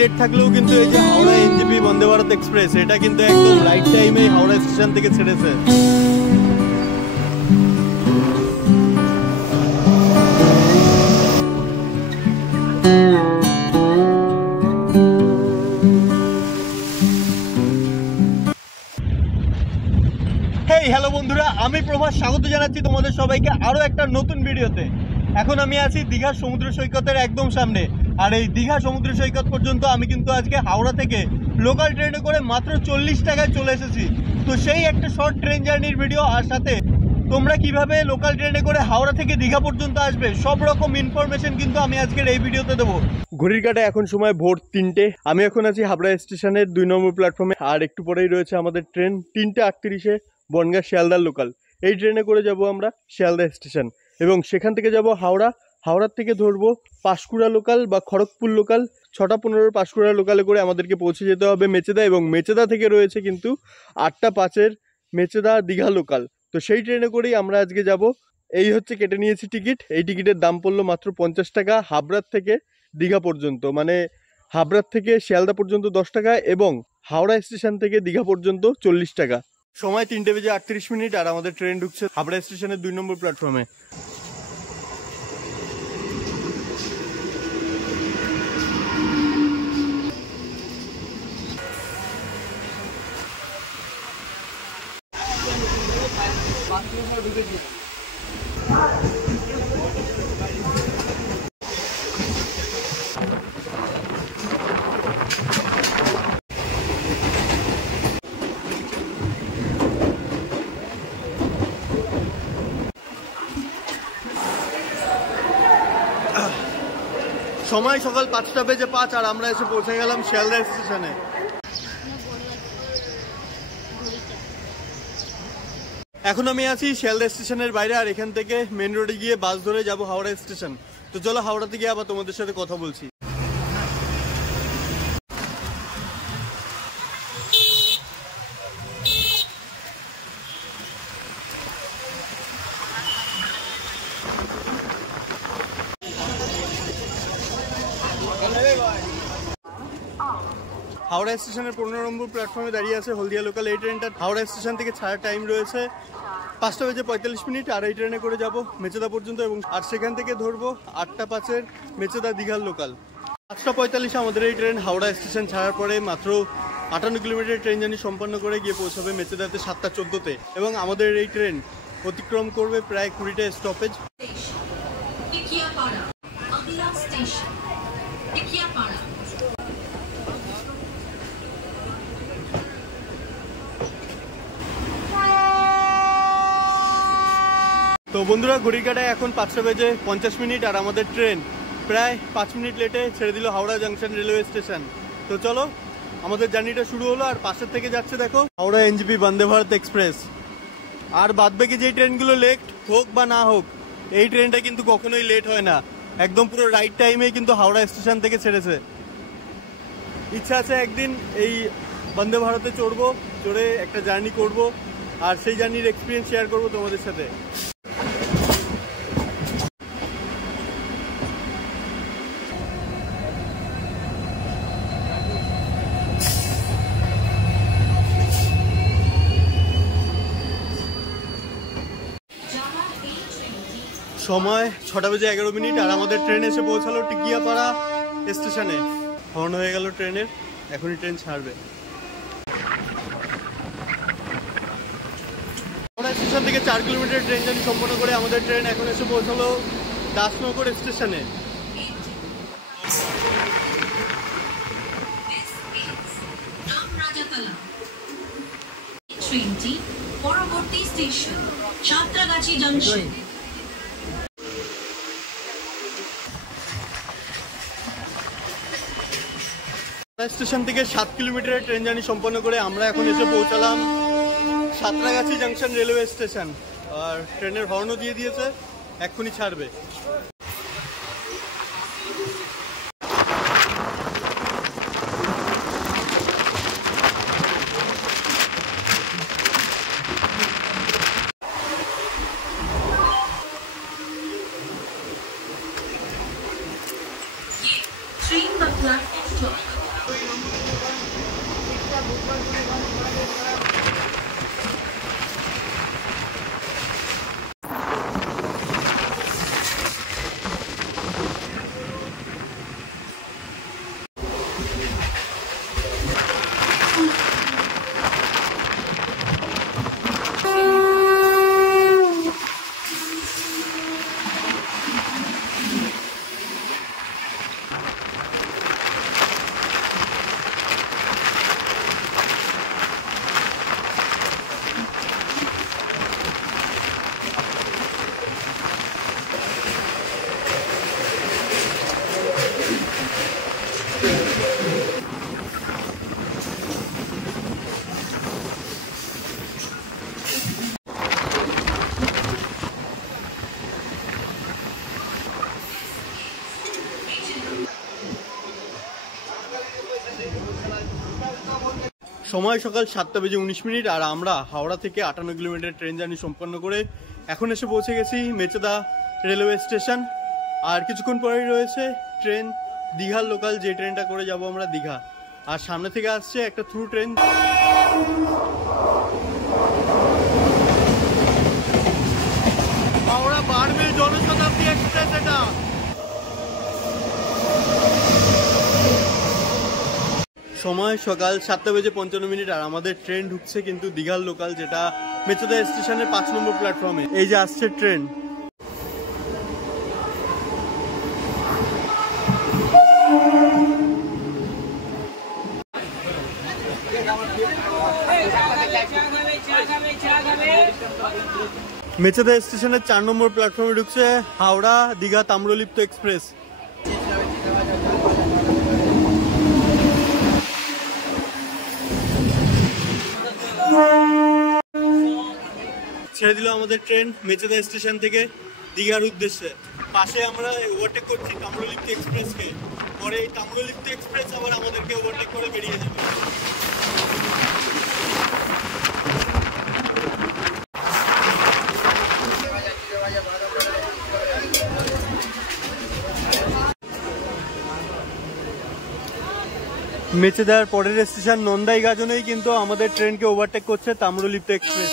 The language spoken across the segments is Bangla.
লেট থাকলেও কিন্তু এই যে হাওড়া এনজেপি বন্দে ভারত এক্সপ্রেস এটা কিন্তু একদম রাইট টাইমে হাওড়া স্টেশন থেকে ছেড়েছে। হ্যালো বন্ধুরা, আমি প্রভাস স্বাগত জানাচ্ছি তোমাদের সবাইকে আরো একটা নতুন ভিডিওতে। এখন আমি আছি দীঘা সমুদ্র সৈকতের একদম সামনে, আর এই দীঘা সমুদ্র সৈকত পর্যন্ত আমি কিন্তু আজকে হাওড়া থেকে লোকাল ট্রেনে করে মাত্র 40 টাকায় চলে এসেছি। তো সেই একটা শর্ট ট্রেন জার্নির ভিডিও, আর সাথে তোমরা কিভাবে লোকাল ট্রেনে করে হাওড়া থেকে দীঘা পর্যন্ত আসবে সব রকম ইনফরমেশন কিন্তু আমি আজকের এই ভিডিওতে দেবো। ঘড়ির কাঁটা এখন সময় ভোর 3টে। আমি এখন আছি হাবড়া স্টেশনের 2 নম্বর প্ল্যাটফর্মে, আর একটু পরেই রয়েছে আমাদের ট্রেন 3:38-এ বনগাঁ শিয়ালদার লোকাল। এই ট্রেনে করে যাব আমরা শিয়ালদা স্টেশন এবং সেখান থেকে যাব হাওড়া। হাওড়ার থেকে ধরবো পাঁশকুড়া লোকাল বা খড়গপুর লোকাল। 6:15 পাঁশকুড়া লোকালে করে আমাদেরকে পৌঁছে যেতে হবে মেচেদা, এবং মেচেদা থেকে রয়েছে কিন্তু 8:05-এর মেচেদা দীঘা লোকাল। তো সেই ট্রেনে করেই আমরা আজকে যাব। এই হচ্ছে কেটে নিয়েছি টিকিট। এই টিকিটের দাম পড়লো মাত্র 50 টাকা হাবড়ার থেকে দীঘা পর্যন্ত, মানে হাবড়ার থেকে শিয়ালদা পর্যন্ত 10 টাকা এবং হাওড়া স্টেশন থেকে দীঘা পর্যন্ত 40 টাকা। সময় 3:38, আর আমাদের ট্রেন ঢুকছে হাবড়া স্টেশনের 2 নম্বর প্ল্যাটফর্মে। সময় সকাল 5:05, আর আমরা এসে পৌঁছে গেলাম শিয়ালদা স্টেশনে। এখন আমি আছি শিয়ালদা স্টেশনের বাইরে, আর এখান থেকে মেন রোডে গিয়ে বাস ধরে যাব হাওড়া স্টেশন। তো চলো হাওড়াতে গিয়ে আবার তোমাদের সাথে কথা বলছি। হাওড়া স্টেশনের 15 নম্বর প্ল্যাটফর্মে দাঁড়িয়ে আছে হলদিয়া লোকাল। এই ট্রেনটা হাওড়া স্টেশন থেকে ছাড়ার টাইম রয়েছে 5:45, আর এই ট্রেনে করে যাব মেচেদা পর্যন্ত, এবং আর সেখান থেকে ধরবো 8:05-এর মেচেদা দীঘার লোকাল। 5:45 আমাদের এই ট্রেন হাওড়া স্টেশন ছাড়ার পরে মাত্র 58 কিলোমিটার ট্রেন জার্নি সম্পন্ন করে গিয়ে পৌঁছাবে মেচেদাতে 7:14-তে, এবং আমাদের এই ট্রেন অতিক্রম করবে প্রায় 20টা স্টপেজ। তো বন্ধুরা, ঘড়ির কাঁটায় এখন 5:50, আর আমাদের ট্রেন প্রায় 5 মিনিট লেটে ছেড়ে দিল হাওড়া জাংশন রেলওয়ে স্টেশন। তো চলো আমাদের জার্নিটা শুরু হলো, আর পাশের থেকে যাচ্ছে দেখো হাওড়া এনজেপি বন্দে ভারত এক্সপ্রেস। আর বাদবাকি যে ট্রেনগুলো লেট হোক বা না হোক, এই ট্রেনটা কিন্তু কখনোই লেট হয় না, একদম পুরো রাইট টাইমেই কিন্তু হাওড়া স্টেশন থেকে ছেড়েছে। ইচ্ছা আছে একদিন এই বন্দে ভারতে চড়ে একটা জার্নি করব, আর সেই জার্নির এক্সপিরিয়েন্স শেয়ার করবো তোমাদের সাথে। সময় 6:11, আর আমাদের ট্রেন এসে পৌঁছালো টিকিয়াপাড়া স্টেশনে। হর্ন হয়ে গেল ট্রেনের, এখনই ট্রেন ছাড়বে। হাওড়া স্টেশন থেকে 4 কিলোমিটার ট্রেন জার্নি সম্পন্ন করে আমাদের ট্রেন এখন এসে পৌঁছালো দাসনগর স্টেশনে। ট্রেনটি পরবর্তী স্টেশন সাঁতরাগাছি জংশন। স্টেশন থেকে 7 কিলোমিটারের ট্রেন জার্নি সম্পন্ন করে আমরা এখন এসে পৌঁছালাম সাঁতরাগাছি জংশন রেলওয়ে স্টেশন, আর ট্রেনের হর্নও দিয়ে দিয়েছে, এক্ষুনি ছাড়বে। ट्रेन का प्लेटफॉर्म সময় সকাল 7:19 আর আমরা হাওড়া থেকে 58 কিলোমিটার ট্রেন জার্নি সম্পন্ন করে এখন এসে পৌঁছে গেছি মেচেদা রেলওয়ে স্টেশন। আর কিছুক্ষণ পরেই রয়েছে ট্রেন, দীঘার লোকাল, যে ট্রেনটা করে যাব আমরা দীঘা। আর সামনে থেকে আসছে একটা through train. Howrah barbell Janshatabdi express এটা। সময় সকাল 7:55 আর আমাদের ট্রেন ঢুকছে কিন্তু দীঘার লোকাল, যেটা মেচেদা স্টেশনের 5 নম্বর প্ল্যাটফর্মে। এই যে আসছে ট্রেন। মেচেদা স্টেশনের 4 নম্বর প্ল্যাটফর্মে ঢুকছে হাওড়া দীঘা তাম্রলিপ্ত এক্সপ্রেস। ছেড়ে দিল আমাদের ট্রেন মেচেদা স্টেশন থেকে দীঘার উদ্দেশ্যে। পাশে আমরা ওভারটেক করছি তাম্রলিপ্ত এক্সপ্রেসকে, পরে এই তাম্রলিপ্ত এক্সপ্রেস আবার আমাদেরকে ওভারটেক করে বেরিয়ে যাবে। মেচেদার পরের স্টেশন নন্দাইগাজনেই কিন্তু আমাদের ট্রেনকে ওভারটেক করছে তাম্রলিপ্ত এক্সপ্রেস।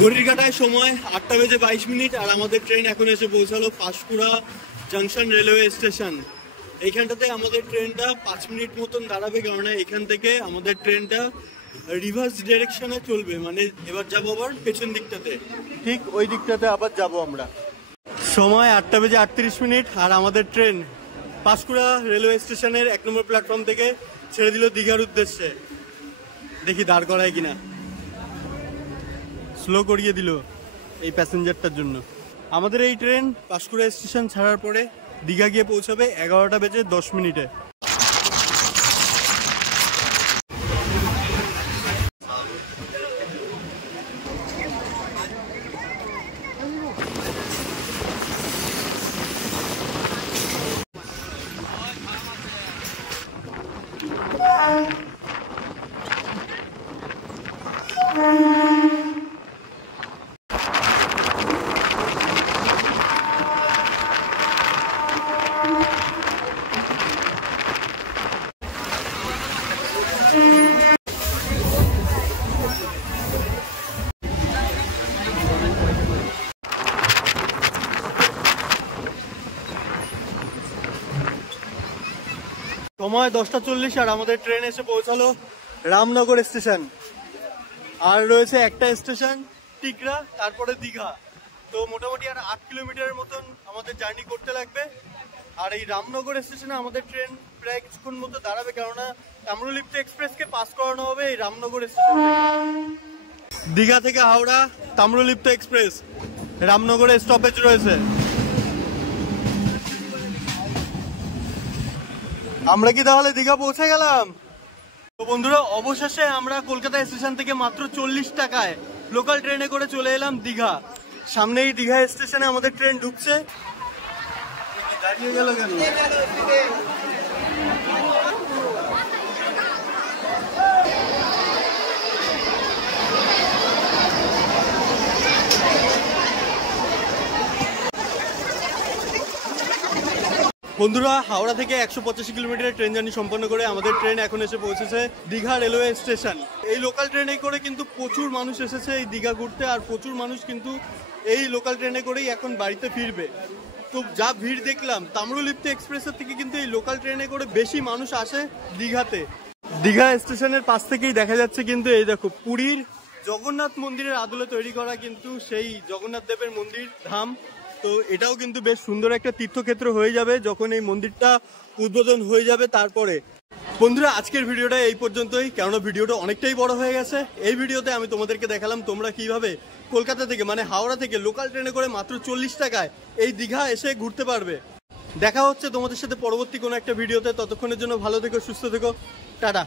ঘড়ির কাঁটায় সময় 8:22 আর আমাদের ট্রেন এখন এসে পৌঁছালো পাঁশকুড়া জাংশন রেলওয়ে স্টেশন। এইখানটাতে আমাদের ট্রেনটা 5 মিনিট মতন দাঁড়াবে, কারণ এখান থেকে আমাদের ট্রেনটা রিভার্স ডিরেকশনে চলবে, মানে এবার যাবো আবার পেছন দিকটাতে, ঠিক ওই দিকটাতে আবার যাব আমরা। সময় 8:38 আর আমাদের ট্রেন পাঁশকুড়া রেলওয়ে স্টেশনের 1 নম্বর প্ল্যাটফর্ম থেকে ছেড়ে দিল দীঘার উদ্দেশ্যে। দেখি দাঁড় করায় কিনা। স্লো করিয়ে দিল এই প্যাসেঞ্জারটার জন্য। আমাদের এই ট্রেন পাঁশকুড়া স্টেশন ছাড়ার পরে দীঘা গিয়ে পৌঁছাবে 11:10। সময় 10:40 আর আমাদের ট্রেন এসে পৌঁছালো রামনগর স্টেশন। আর রয়েছে একটা স্টেশন টিকরা, তারপরে দীঘা। তো মোটামুটি আর 8 কিলোমিটারের মতন আমাদের জার্নি করতে লাগবে। আর এই রামনগর স্টেশনে আমাদের ট্রেন প্রায় কিছুক্ষণ মতো দাঁড়াবে, কেননা তাম্রলিপ্ত এক্সপ্রেসকে পাস করানো হবে এই রামনগর স্টেশন থেকে। দীঘা থেকে হাওড়া তাম্রলিপ্ত এক্সপ্রেস রামনগরে স্টপেজ রয়েছে। আমরা কি তাহলে দীঘা পৌঁছে গেলাম? তো বন্ধুরা, অবশেষে আমরা কলকাতা স্টেশন থেকে মাত্র 40 টাকায় লোকাল ট্রেনে করে চলে এলাম দীঘা। সামনেই দীঘা স্টেশনে আমাদের ট্রেন ঢুকছে। দাঁড়িয়ে গেল কেন? বন্ধুরা, হাওড়া থেকে 185 কিলোমিটার ট্রেন জার্নি সম্পন্ন করে আমাদের ট্রেন এখন এসে পৌঁছেছে দীঘা রেলওয়ে স্টেশন। এই লোকাল ট্রেনে করে কিন্তু প্রচুর মানুষ এসেছে এই দীঘা ঘুরতে, আর প্রচুর মানুষ কিন্তু এই লোকাল ট্রেনে করেই এখন বাড়িতে ফিরবে। তো যা ভিড় দেখলাম, তাম্রলিপ্ত এক্সপ্রেসের থেকে কিন্তু এই লোকাল ট্রেনে করে বেশি মানুষ আসে দীঘাতে। দীঘা স্টেশনের পাশ থেকেই দেখা যাচ্ছে কিন্তু এই দেখো পুরীর জগন্নাথ মন্দিরের আদলে তৈরি করা কিন্তু সেই জগন্নাথ দেবের মন্দির ধাম। তো এটাও কিন্তু বেশ সুন্দর একটা তীর্থক্ষেত্র হয়ে যাবে যখন এই মন্দিরটা উদ্বোধন হয়ে যাবে। তারপরে বন্ধুরা, আজকের ভিডিওটা এই পর্যন্তই, কেননা ভিডিওটা অনেকটাই বড় হয়ে গেছে। এই ভিডিওতে আমি তোমাদেরকে দেখালাম তোমরা কিভাবে কলকাতা থেকে, মানে হাওড়া থেকে লোকাল ট্রেনে করে মাত্র 40 টাকায় এই দীঘা এসে ঘুরতে পারবে। দেখা হচ্ছে তোমাদের সাথে পরবর্তী কোনো একটা ভিডিওতে। ততক্ষণের জন্য ভালো থেকো, সুস্থ থেকো, টাটা।